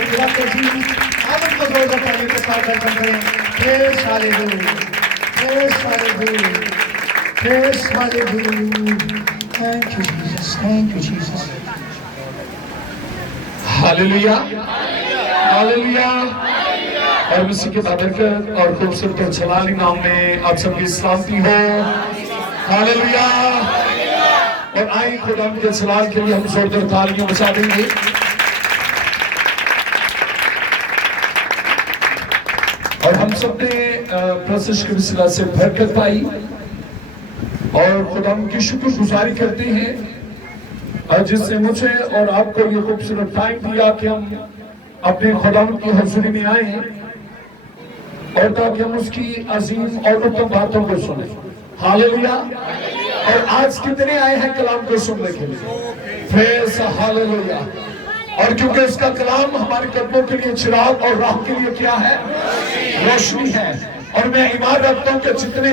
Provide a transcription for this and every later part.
और खुदा के जी आदम को जोर ताली के साथ वेलकम करें। Praise hallelujah, praise hallelujah, praise hallelujah. Thank you Jesus, thank you Jesus. Hallelujah, hallelujah. और मसीह के बरकत और खूबसूरत और जलाली नाम में आप सबकी सलामती हो। हालेलुया। और आए खुदा के जलाल के लिए हम जोरदार तालियां बजा देंगे। और हम सब ने प्रशिश के वसीला से बरकत पाई और खुदा की शुक्रगुजारी करते हैं जिससे मुझे और आपको ये खूबसूरत टाइम दिया कि हम अपने खुदा की हज़ूरी में आए और ताकि हम उसकी अजीम और उत्तम बातों को सुने। हालेलुया। और आज कितने आए हैं कलाम को सुनने के लिए? Praise hallelujah. और क्योंकि उसका कलाम हमारे कदमों के लिए चिराग और राह के लिए क्या है? रोशनी है। और मैं ईमान रखता हूं कि जितने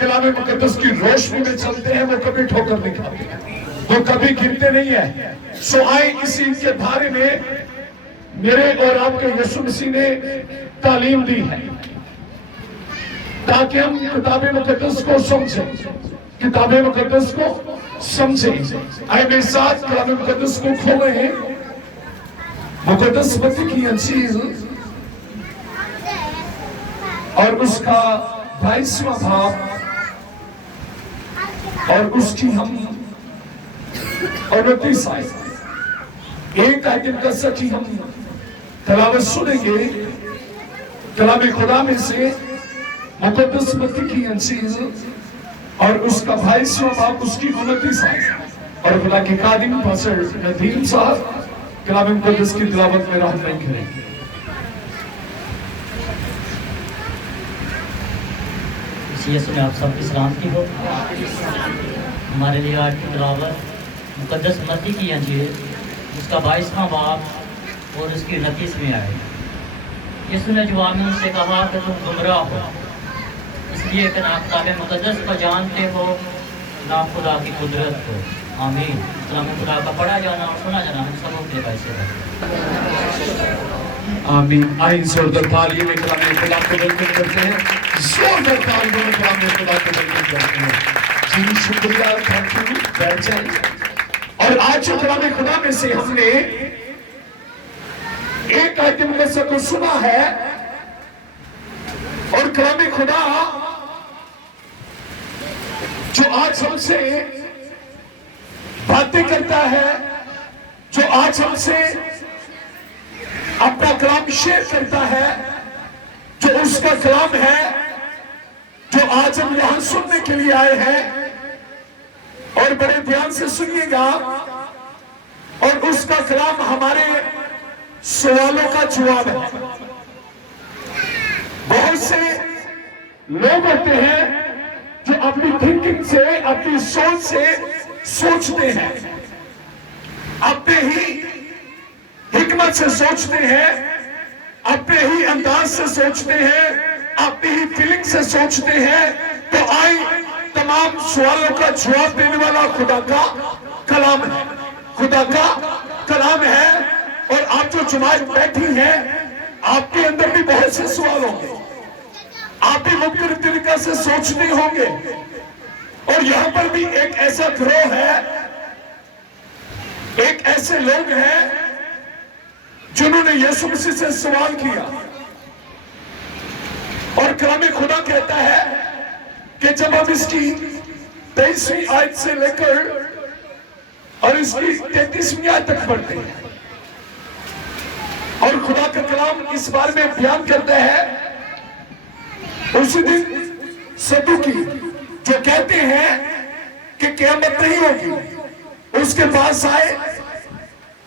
कलाम मुकद्दस की रोशनी में चलते हैं वो कभी ठोकर नहीं खाते, वो कभी गिरते नहीं है। सो आए इसी के बारे में मेरे और आपके यीशु मसीह ने तालीम दी है ताकि हम किताब मुकद्दस को समझें, किताब मुकद्दस को समझें। आए मेरे साथ किताब मुकद्दस को खोलें। मुकद्दस मत्ती की अंजील और उसका 22वां भाग और उसकी हम 29 आयत एक आयत का सच्ची हम तलावत सुनेंगे कलाम खुदा में से मुकद्दस मत्ती की अंजील और उसका 22वां भाग उसकी 29 आयत। और खुदा के कादिम पास्टर नदीम साहब कलाम मुकद्दस की तिलावत में रहनुमाई करें। यीशु में आप सबकी सलामती हो। हमारे लिए आज की तिलावत मुकद्दस मत्ती की अंजील उसका 22वां बाब और उसकी 29वीं आयत। यीशु ने जवानों से कहा कि तुम गुमराह हो, इसलिए कि ना किताब मुकद्दस को जानते हो ना खुदा की कुदरत को। आमीन। कलाम खुदा का पढ़ा जाना और सुना जाना हम सबों के पैसे है। आमीन। आइन जोरदार तालियों में कलाम खुदा को वेलकम करते हैं। जोरदार तालियों में कलाम खुदा को वेलकम करते हैं। जी शुक्रिया, थैंक यू, बैठ जाइए। और आज जो कलाम खुदा में से हमने एक आयत मुकद्दस को सुना है और कलाम खुदा जो आज हमसे बातें करता है, जो आज हमसे अपना कलाम शेयर करता है, जो उसका कलाम है जो आज हम यहां सुनने के लिए आए हैं। और बड़े ध्यान से सुनिएगा। और उसका कलाम हमारे सवालों का जवाब है। बहुत से लोग होते हैं जो अपनी थिंकिंग से, अपनी सोच से सोचते हैं, अपने ही हिकमत से सोचते हैं, अपने ही अंदाज से सोचते हैं, अपनी ही फीलिंग से सोचते हैं। तो आई तमाम सवालों का जवाब देने वाला खुदा का कलाम है, खुदा का कलाम है। और आप जो जमात बैठी है आपके अंदर भी बहुत से सवाल होंगे, आप भी मुख्तलिफ तरीका से सोचते होंगे। और यहां पर भी एक ऐसा गिरोह है, एक ऐसे लोग हैं जिन्होंने यीशु मसीह से सवाल किया। और कलाम खुदा कहता है कि जब हम इसकी 23वीं आयत से लेकर और इसकी 33वीं आयत तक पढ़ते हैं और खुदा का कलाम इस बारे में बयान करता है, उसी दिन सदूकी जो कहते हैं कि क़यामत नहीं होगी उसके पास आए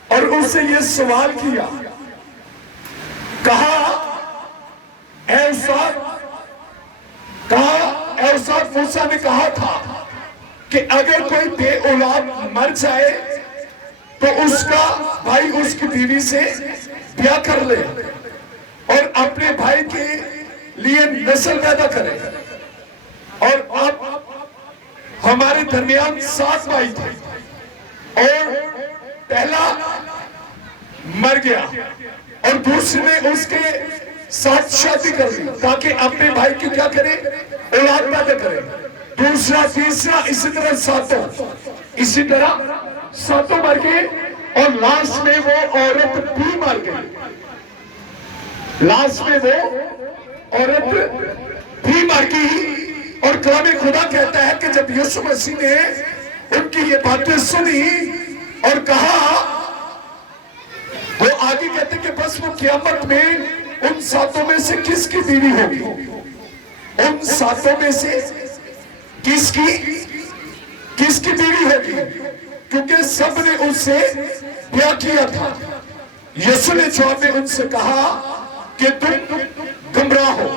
और उससे ये सवाल किया, कहा ऐ उस्ताद मूसा ने कहा था कि अगर कोई बे औलाद मर जाए तो उसका भाई उसकी बीवी से ब्याह कर ले और अपने भाई के लिए नस्ल पैदा करे। और अब हमारे दरमियान 7 भाई थे और पहला मर गया और दूसरे ने उसके साथ शादी कर ली ताकि अपने भाई की क्या करे, औलाद पैदा करे। दूसरा, तीसरा, इसी तरह सातों मर गए और लास्ट में वो औरत भी मर गई। लास्ट में वो औरत भी मर गई। और कलाम खुदा कहता है कि जब यीशु मसीह ने उनकी ये बातें सुनी और कहा, वो आगे कहते कि बस वो क़यामत में उन सातों में से किसकी बीवी होगी, उन सातों में से किसकी बीवी होगी, क्योंकि सब ने उससे ब्याह किया था। यीशु ने जवाब में उनसे कहा कि तुम गुमराह हो।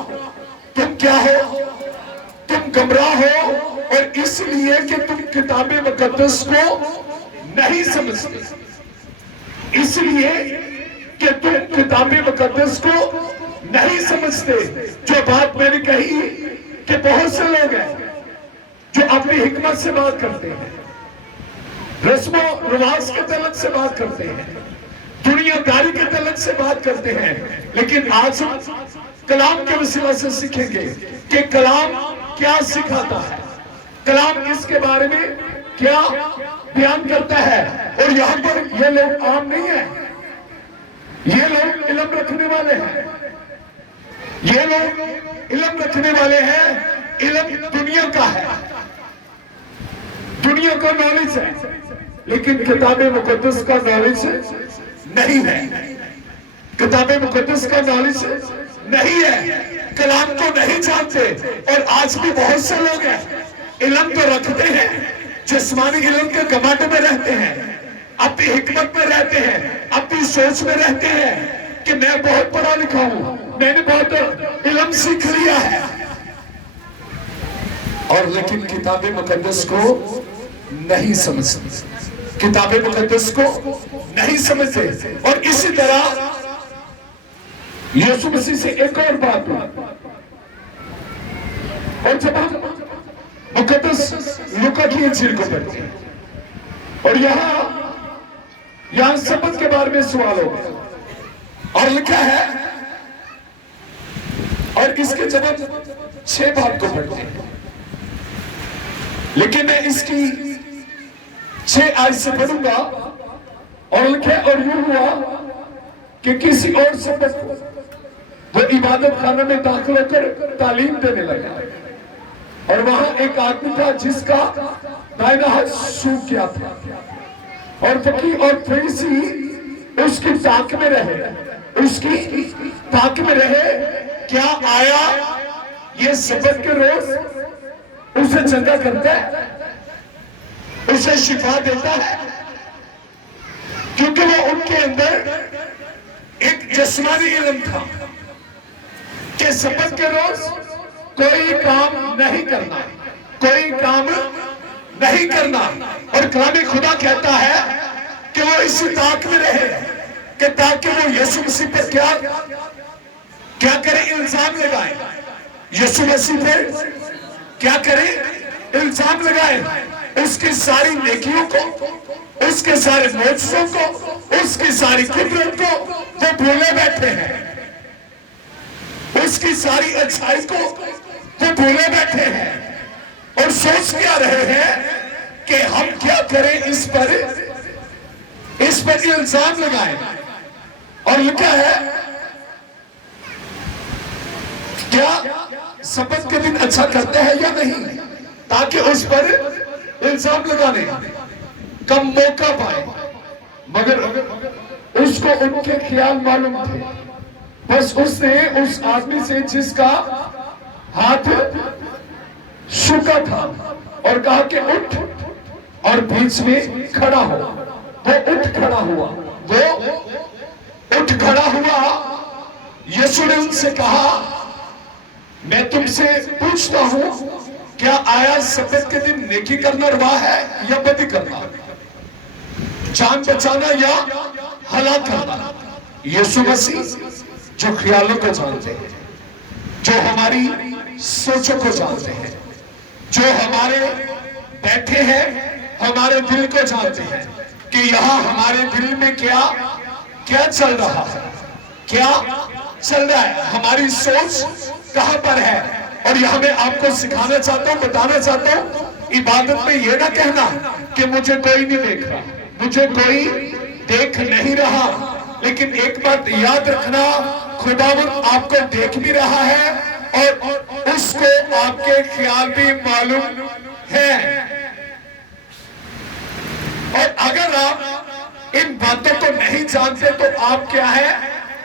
तुम क्या हो? तुम गुमराह हो, और इसलिए कि तुम किताबे मुकद्दस को नहीं समझते। इसलिए कि तुम किताबे मुकद्दस को नहीं समझते। जो बात मैंने कही कि बहुत से लोग हैं जो अपनी हिकमत से बात करते हैं, रस्मों रिवाज के तलक से बात करते हैं, दुनियादारी के तलक से बात करते हैं। लेकिन आज हम कलाम के वसीला से सीखेंगे कि कलाम क्या सिखाता है, कलाम इसके बारे में क्या बयान करता है। और यहाँ पर ये लोग आम नहीं है, ये लोग इल्म रखने वाले हैं, ये लोग इल्म रखने वाले हैं। इल्म दुनिया का है, दुनिया का नॉलेज है, लेकिन किताबे मुकद्दस का नॉलेज नहीं है। किताबे मुकद्दस का नॉलेज नहीं है, कलाम को नहीं जानते। और आज भी बहुत से लोग हैं इल्म तो रखते हैं, जिस्मानी इल्म के घमंड में रहते हैं, अपनी हिकमत में रहते हैं, अपनी सोच में रहते हैं कि मैं बहुत पढ़ा लिखा हूं, मैंने बहुत इल्म सीख लिया है। और लेकिन किताबे मुकद्दस को नहीं समझते, किताबे मुकद्दस को नहीं समझते। और इसी तरह यीशु मसीह से एक और बात हुई। और जब हम मुकद्दस लूका की इंजील को पढ़ते हैं और यहां शब्द के बारे में सवाल हो और लिखा है, और इसके जब हम 6 बात को पढ़ते हैं, लेकिन मैं इसकी 6 आयत से पढ़ूंगा। और लिखा, और यूं हुआ कि किसी और शब्द को वो इबादत खाना में दाखिल होकर तालीम देने लगा। और वहां एक आदमी था जिसका दाहिना हाथ सूख गया था, और फकीर और फरीसी उसकी ताक में रहे, उसकी ताक में रहे। क्या आया ये सबत के रोज उसे चंगा करता है, उसे शिफा देता है, क्योंकि वो उनके अंदर एक जिस्मानी इल्म था कि सबत के रोज कोई काम नहीं करना, कोई काम नहीं करना। और कलाम खुदा कहता है कि वो इसी ताक में रहे कि ताकि वो यीशु मसीह पर क्या करे, इल्जाम लगाए। यीशु मसीह पर क्या करे, इल्जाम लगाए। उसकी सारी नेकियों को, उसके सारे मोजज़ों को, उसकी सारी कुदरत को वो भूले बैठे हैं, उसकी सारी अच्छाई को वो भूले बैठे हैं। और सोच क्या रहे हैं कि हम क्या करें, इस पर इल्जाम लगाएं। और लिखा है, क्या सबत के दिन अच्छा करते हैं या नहीं, ताकि उस पर इल्जाम लगाने का मौका पाए। मगर उसको उनके ख्याल मालूम थे। बस उसने उस आदमी से जिसका हाथ सूखा था और कहा कि उठ और बीच में खड़ा हो। वो उठ खड़ा हुआ, वो उठ खड़ा हुआ। यीशु ने उनसे कहा, मैं तुमसे पूछता हूं, क्या आया सबत के दिन नेकी करना रवा है या बदी करना, जान बचाना या हलाक करना? यीशु मसीह जो ख्यालों को जानते हैं, जो हमारी सोचों को जानते हैं, जो हमारे बैठे हैं, हमारे दिल को जानते हैं कि यहाँ हमारे दिल में क्या क्या चल रहा है, क्या चल रहा है, हमारी सोच कहां पर है। और यह मैं आपको सिखाना चाहता हूं, बताना चाहता हूं, इबादत में यह ना कहना कि मुझे कोई नहीं देख रहा, मुझे कोई देख नहीं रहा, लेकिन एक बात याद रखना, खुदावंद आपको देख भी रहा है और उसको आपके ख्याल भी मालूम है। और अगर आप इन बातों को नहीं जानते तो आप क्या है,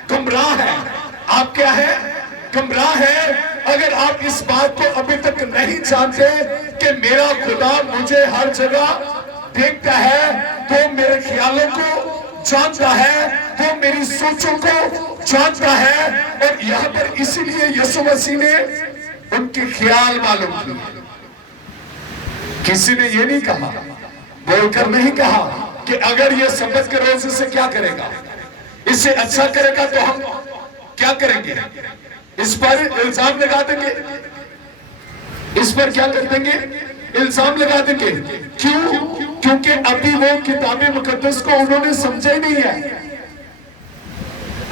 गुमराह है। आप क्या है, गुमराह है। अगर आप इस बात को अभी तक नहीं जानते कि मेरा खुदा मुझे हर जगह देखता है, वो मेरे ख्यालों को जानता है, वो मेरी सोचों को जानता है, और यहां पर इसीलिए यीशु मसीह ने उनके ख्याल मालूम किए। किसी ने ये नहीं कहा, बोलकर नहीं कहा कि अगर ये सब्बत के रोज इसे क्या करेगा, इससे अच्छा करेगा तो हम क्या करेंगे, इस पर इल्जाम लगा देंगे, इस पर क्या कर देंगे, इल्जाम लगा देंगे। क्यों? क्योंकि अभी वो किताबे मुकद्दस को उन्होंने समझा ही नहीं है।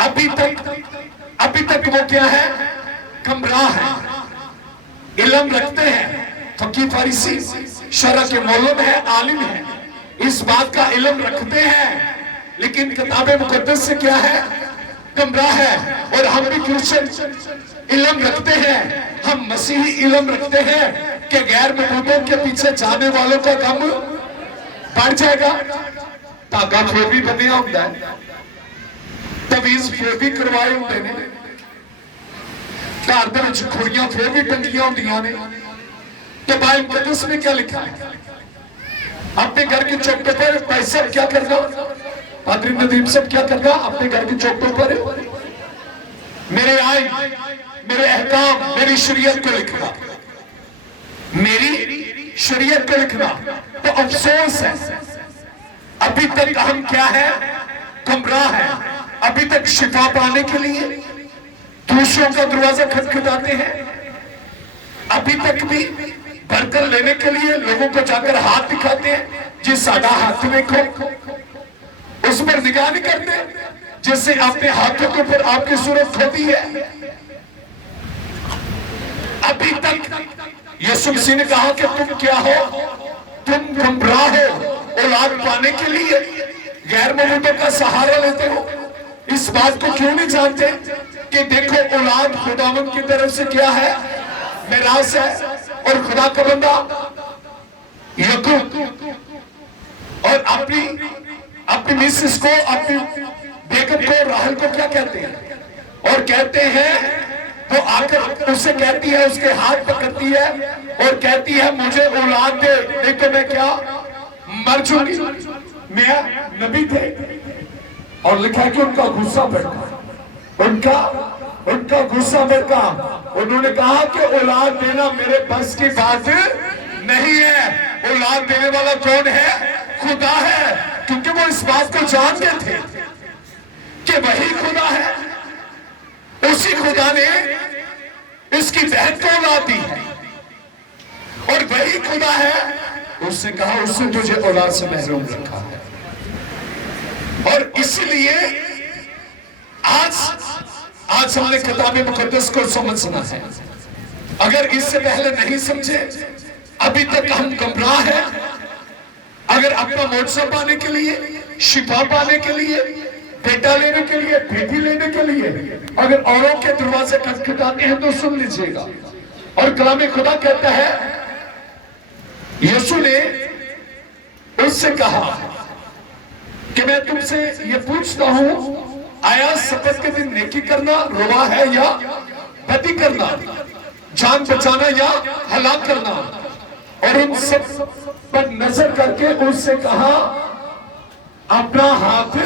अभी तक वो क्या है, गुमराह है। इल्म रखते हैं, फकीह फरीसी शरअ के मौलवी है, आलिम है, इस बात का इल्म रखते हैं, लेकिन किताबे मुकद्दस से क्या है, गुमराह है। और हम भी क्रिश्चियन इल्म रखते हैं, हम मसीही इल्म रखते हैं कि गैर मौजूदों के पीछे जाने वालों का गम बढ़ जाएगा। धागा फिर भी बनिया होता है, तवीज फिर भी करवाए होते हैं, घर के खुरियां फिर भी टंगिया होंदियां ने। तो बाइबल मुकद्दस में क्या लिखा है, अपने घर की चौखटों पर भाई साहब क्या करना, पादरी नदीम साहब क्या करना, अपने घर की चौखटों पर मेरे आइन, मेरे अहकाम, मेरी शरीयत को लिखना, मेरी शरीयत को लिखना। तो अफसोस है अभी तक हम क्या है, गुमराह है। अभी तक शिफा पाने के लिए दूसरों का दरवाजा खटखटाते हैं, अभी तक भी बरकत लेने के लिए लोगों को जाकर हाथ दिखाते हैं, जिस सादा हाथ में को उस पर निगाह नहीं करते, जिससे अपने हाथों के ऊपर आपकी सूरत होती है। अभी तक यीशु मसीह ने कहा कि तुम क्या हो, तुम गुमराह हो, औलाद पाने के लिए गैर मौजूदों का सहारा लेते हो। इस बात को क्यों नहीं जानते कि देखो औलाद खुदावंद की तरफ से क्या है, मिरास है। और खुदा का बंदा याकूब और अपनी मिसेस को, अपनी बेगम को, राहल को क्या कहते हैं, और कहते हैं वो आकर उससे कहती है, उसके हाथ पकड़ती है और कहती है मुझे औलाद दे, नहीं तो मैं क्या मर जाऊंगी। मैं नबी थे और लिखा है कि उनका गुस्सा बढ़ा, उनका गुस्सा बढ़ा। उन्होंने कहा कि औलाद देना मेरे बस की बात नहीं है। औलाद देने वाला कौन है, खुदा है, क्योंकि वो इस बात को जानते थे कि वही खुदा है। उसी खुदा ने इसकी बहन को औलाद दी है और वही खुदा है, उससे कहा उसने तुझे औलाद से महरूम रखा है। और इसलिए आज हमने किताबे मुकद्दस को समझना है। अगर इससे पहले नहीं समझे, अभी तक हम गुमराह हैं। अगर अपना मोर्चा पाने के लिए, शिफा पाने के लिए, बेटा लेने के लिए, बेटी लेने के लिए अगर औरों के दरवाजे खटखटाते हैं तो सुन लीजिएगा। और कलाम खुदा कहता है, यीशु ने उससे कहा कि मैं तुमसे ये पूछता हूं, आया सब्बत के दिन नेकी करना रवा है या बदी करना, जान बचाना या हलाक करना। और उन सब पर नजर करके उससे कहा अपना हाथ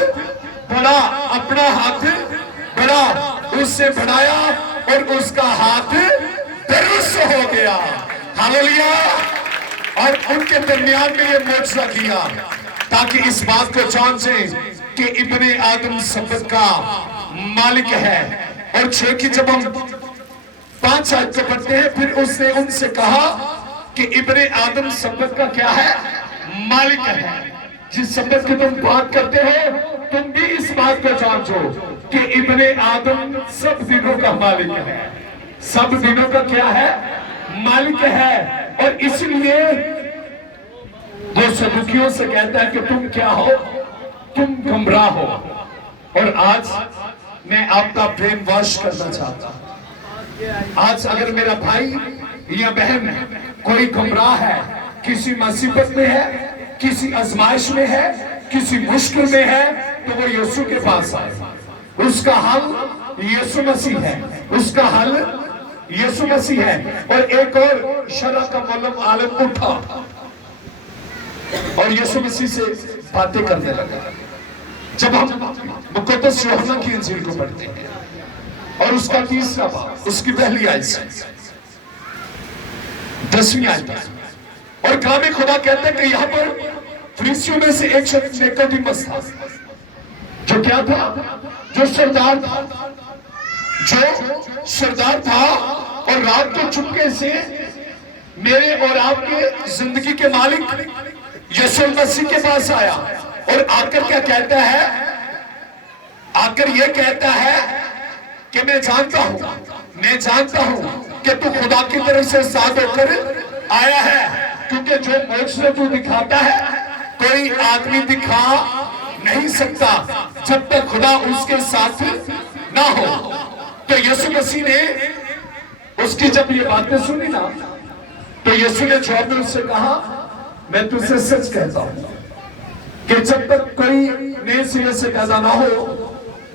बढ़ा, अपना हाथ बढ़ा। उससे बढ़ाया और उसका हाथ दुरुस्त हो गया। हालेलुया। और उनके दरमियान में ये मोजज़ा किया ताकि इस बात को जान से कि इब्ने आदम सब्बत का मालिक है। और 6 की जब हम 5 आयत को पढ़ते हैं, फिर उसने उनसे कहा कि इब्ने आदम सब्बत का क्या है, मालिक है। जिस संपत की तुम बात करते हो, तुम भी इस बात को जांचो कि इब्ने आदम सब दिनों का मालिक है। सब दिनों का क्या है? मालिक है। और इसलिए वो सदुकियों से कहता है कि तुम क्या हो? तुम गुमराह हो। और आज मैं आपका ब्रेन वॉश करना चाहता हूं। आज अगर मेरा भाई या बहन कोई गुमराह है, किसी मुसीबत में है, किसी आजमाइश में है, किसी मुश्किल में है, तो वो यीशु के पास आए। उसका हल यीशु मसीह है। उसका हल यीशु मसीह है। और एक और शरा का मौलम आलम उठा और यीशु मसीह से बातें करने लगा। जब हम मुकद्दस यूहन्ना की इंजील को पढ़ते हैं और उसका 30वां बाब, उसकी पहली आयत से 10वीं आयत, और कलाम खुदा कहते हैं कि यहां पर फरीसियों में से एक शख्स निकोदेमुस था, जो क्या था? जो सरदार था। और रात को चुपके से मेरे और आपके जिंदगी के मालिक यीशु मसीह के पास आया और आकर क्या कहता है? आकर यह कहता है कि मैं जानता हूं कि तू खुदा की तरफ से साथ होकर आया है, क्योंकि जो मोक्ष तू दिखाता है कोई आदमी दिखा नहीं सकता जब तक खुदा उसके साथ ना हो। तो यीशु मसीह ने उसकी जब ये बातें सुनी ना, तो यीशु ने जवाब में उससे कहा, मैं तुझसे सच कहता हूं कि जब तक कोई नए सिरे से पैदा ना हो,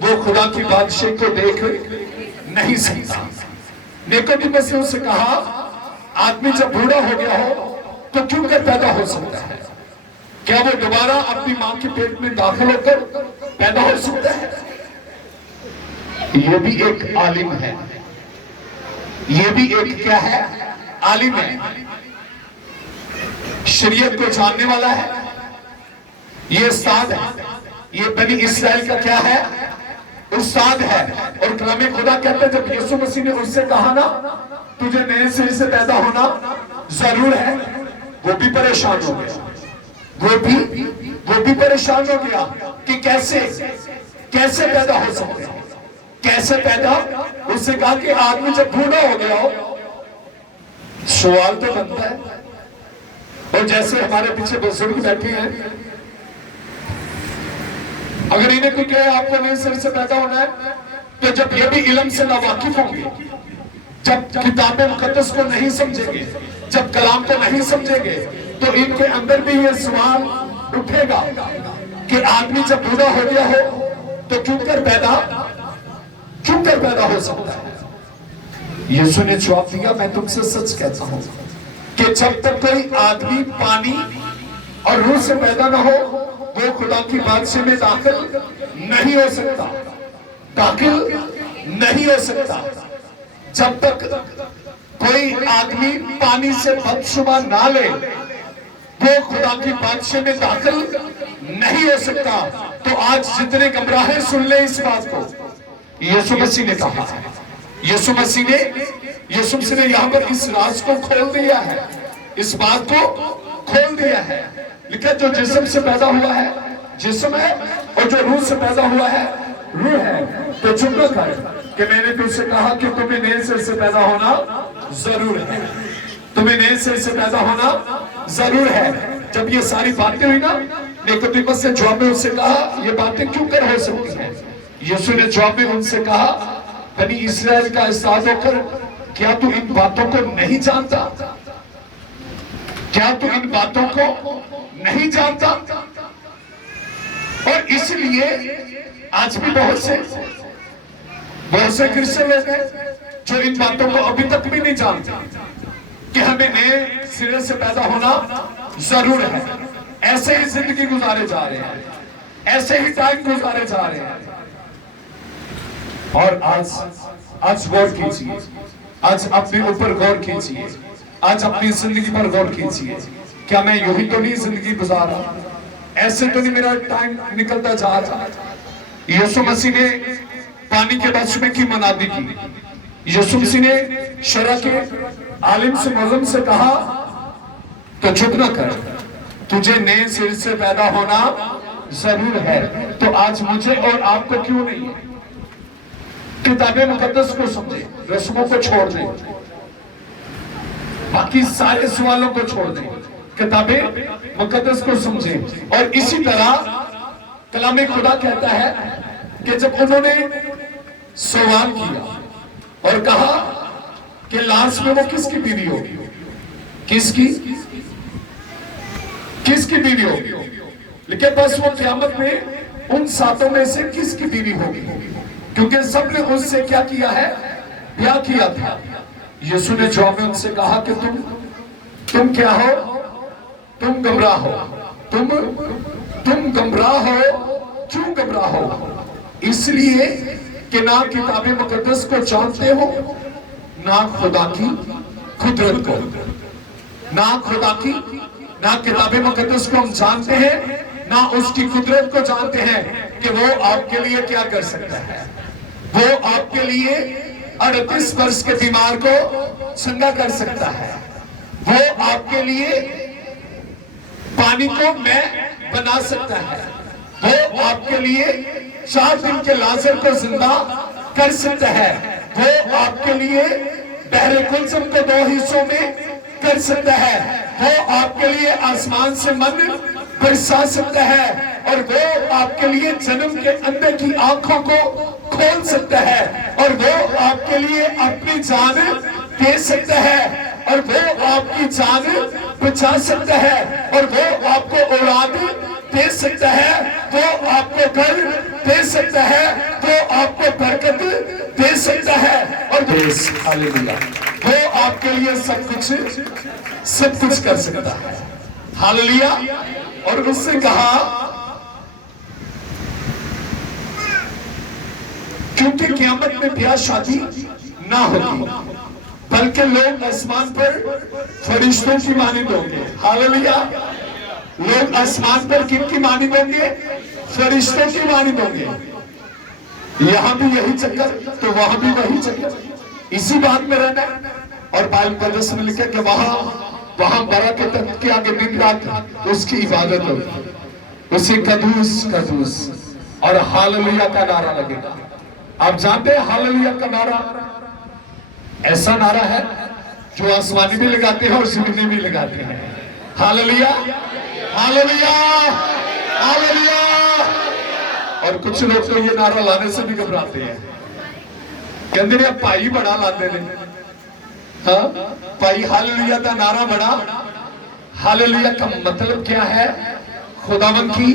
वो खुदा की बादशाह को देख नहीं सकता। निकोदेमुस ने उससे कहा, आदमी जब बूढ़ा हो गया हो तो क्यों कर पैदा हो सकता है? क्या वो दोबारा अपनी मां के पेट में दाखिल होकर पैदा हो सकता है? ये भी एक आलिम है। ये भी एक क्या है? आलिम है। शरीयत को जानने वाला है। ये उस्ताद है। ये बनी इस्राएल का क्या है? उस्ताद है। और कलाम खुदा कहते हैं जब यीशु मसीह ने उससे कहा ना, तुझे नए सिरे से पैदा होना जरूर है, वो भी परेशान हो गया। वो भी परेशान हो गया कि कैसे पैदा हो सकते हैं? कैसे पैदा? उससे कहा कि आदमी जब बूढ़ा हो गया हो, सवाल तो बनता है। और जैसे हमारे पीछे बुजुर्ग बैठे हैं, अगर इन्हें कोई कहे आपको नए सिरे से पैदा होना है, तो जब ये भी इल्म से नावाकिफ होंगे, जब किताब मुकद्दस को नहीं समझेंगे, जब कलाम को नहीं समझेंगे, तो इनके अंदर भी ये सवाल उठेगा कि आदमी जब बूढ़ा हो गया हो तो क्यों कर पैदा हो सकता है? यीशु ने जवाब दिया, मैं तुमसे सच कहता हूं कि जब तक कोई आदमी पानी और रूह से पैदा ना हो, वो खुदा की बादशाह में दाखिल नहीं हो सकता। जब तक कोई आदमी पानी से बदशुमा ना ले, वो खुदा की बादशाह में दाखिल नहीं हो सकता। तो आज जितने गुमराह सुन ले इस बात को, यीशु मसीह ने कहा। यीशु मसीह ने यहां पर इस राज को खोल दिया है, इस बात को खोल दिया है। लिखा जो जिस्म से पैदा हुआ है जिस्म है, और जो रूह से पैदा हुआ है रूह है। तो चुप न कर कि मैंने तुझसे कहा कि तुम्हें नए सिरे से पैदा होना जरूर है। तुम्हें नए सिरे से पैदा होना जरूर है। जब ये सारी बातें हुई ना, निकोदेमुस ने जवाब में उससे कहा, ये बातें क्यों कर हो सकती हैं? यीशु ने जवाब में उनसे कहा, बनी इस्राएल का उस्ताद होकर क्या तू इन बातों को नहीं जानता? क्या तू इन बातों को नहीं जानता? और इसलिए आज भी बहुत से क्रिश्चियन लोग हैं जो इन बातों को अभी तक भी नहीं जानते कि हमें नए सिरे से पैदा होना जरूर है। ऐसे ही जिंदगी गुजारे जा रहे हैं, ऐसे ही टाइम गुजारे जा रहे हैं। और आज गौर कीजिए, आज अपने ऊपर गौर कीजिए, आज अपनी जिंदगी पर गौर कीजिए। क्या मैं यूं ही तो नहीं जिंदगी गुजार रहा? ऐसे तो नहीं मेरा टाइम निकलता जा रहा? यीशु मसीह ने पानी के बचने की मनादी की। यीशु मसीह ने शरा के आलिम से मौलम से कहा तो चुप ना कर, तुझे नए सिर से पैदा होना जरूर है। तो आज मुझे और आपको क्यों नहीं है? किताबे मुकद्दस को समझे, रस्मों को छोड़ दें, बाकी सारे सवालों को छोड़ दें, किताबे मुकद्दस को समझें। और इसी तरह कलाम खुदा कहता है कि जब उन्होंने सवाल किया और कहा कि लाश में वो किसकी बीवी होगी, किसकी बीवी होगी, लेकिन बस वो क़यामत में उन सातों में से किसकी बीवी होगी, क्योंकि सबने उससे क्या किया है, ब्याह किया था। यीशु ने जवाब में उनसे कहा कि तुम क्या हो, तुम गमराह हो, तुम गमराह हो। क्यों गमराह हो? इसलिए कि ना किताबे मुकद्दस को जानते हो, ना खुदा की कुदरत को, ना किताबे मुकद्दस को हम जानते हैं, ना उसकी कुदरत को जानते हैं कि वो आपके लिए क्या कर सकता है। वो आपके लिए 38 वर्ष के बीमार को चंगा कर सकता है। वो आपके लिए पानी को मैं बना सकता है। वो आपके लिए 4 दिन के लाजर को जिंदा कर सकता है। वो आपके लिए बहरे कुलसम को 2 हिस्सों में कर सकता है। वो आपके लिए आसमान से मन बरसा सकता है। और वो आपके लिए जन्म के अंदर की आंखों को खोल सकता है। और वो आपके लिए अपनी जान दे सकता है। और वो आपकी जान बचा सकता है। और वो आपको औलाद दे सकता है। वो आपको घर दे सकता है। वो आपको बरकत दे सकता है। और हालेलुया, वो आपके लिए सब कुछ कर सकता है। हालेलुया। और उससे कहा, क्योंकि क़यामत में ब्याह शादी ना होगी, बल्कि लोग आसमान पर फरिश्तों की मानिंद होंगे। हालेलुया। लोग आसमान पर किनकी मानिंद होंगे? फरिश्तों की मानिंद होंगे। यहां भी यही चक्कर, तो वहां भी वही चक्कर, इसी बात में रहना है। और बाइबल मुकद्दस में लिखा कि वहां बरा के तख्त के आगे दिन रात उसकी इबादत होगी, उसे कदूस और हालेलुया का नारा लगेगा। आप जानते हैं हालेलुया का नारा ऐसा नारा है जो आसमानी भी लगाते हैं और ज़मीनी भी लगाते हैं। Hallelujah, hallelujah, hallelujah. और कुछ लोग तो ये नारा लाने से भी घबराते हैं, कहते हैं भाई बड़ा लाते ने। हाँ, भाई हालेलुया का नारा बड़ा। हालेलुया का मतलब क्या है? खुदावन की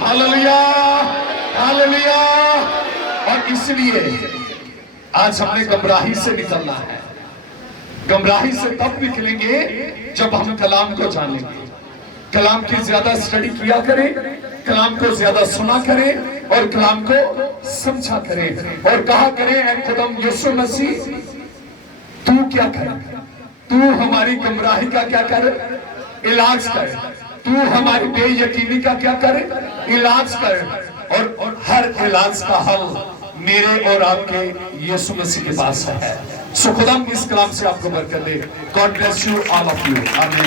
हालेलुया, हालेलुया। और इसलिए आज हमने गमराही से निकलना है। गमराही से तब निकलेंगे जब हम कलाम को जानेंगे, कलाम की ज्यादा स्टडी किया करें, कलाम को ज्यादा सुना करें और कलाम को समझा करें। और कहा करें, ऐ खुदाम यीशु मसीह, तू क्या कर, तू हमारी गमराही का क्या कर, इलाज कर। तू हमारी बेयकीनी का क्या कर, इलाज कर। और हर इलाज का हल मेरे और आपके यीशु मसीह के पास है। सो खुदा इस कलाम से आपको बरकत दे। God bless you all of you. आमीन।